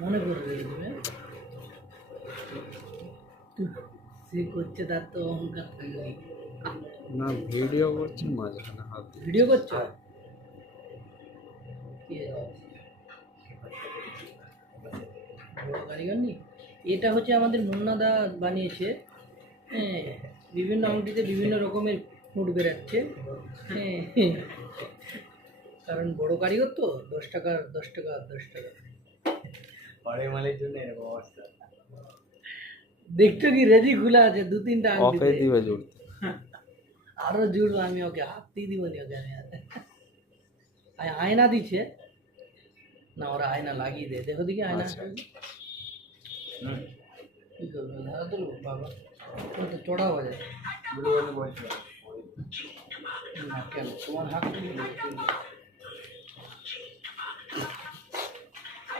মনে করবে সে করছে তার তো অহংকার থাকবে না ভিডিও করছি মাঝখানে হাত ভিডিও করছো বড় কারিগর নি এটা হচ্ছে আমাদের মুন্নাদা বানিয়েছে হ্যাঁ বিভিন্ন আংটিতে বিভিন্ন রকমের ফুট বেরাচ্ছে হ্যাঁ কারণ বড় কারিগর তো 10 টাকা 10 টাকা 10 টাকা বড় মালের জন্য এরকম অবস্থা দেখছো কি রেজি খোলা আছে 2-3টা আংটি অফে দিবে জুড়তে আরো জুড়বো আমি ওকে হাত দিয়ে দিব নি ওকে আমি আয়না দিচ্ছে না ওরা আয়না লাগিয়ে দেয় দেখো দেখি আয়না কি করবে ধারা তুলবো বাবা তো চড়া হয়ে যায় বলে বলছিল না কেন তোমার হাত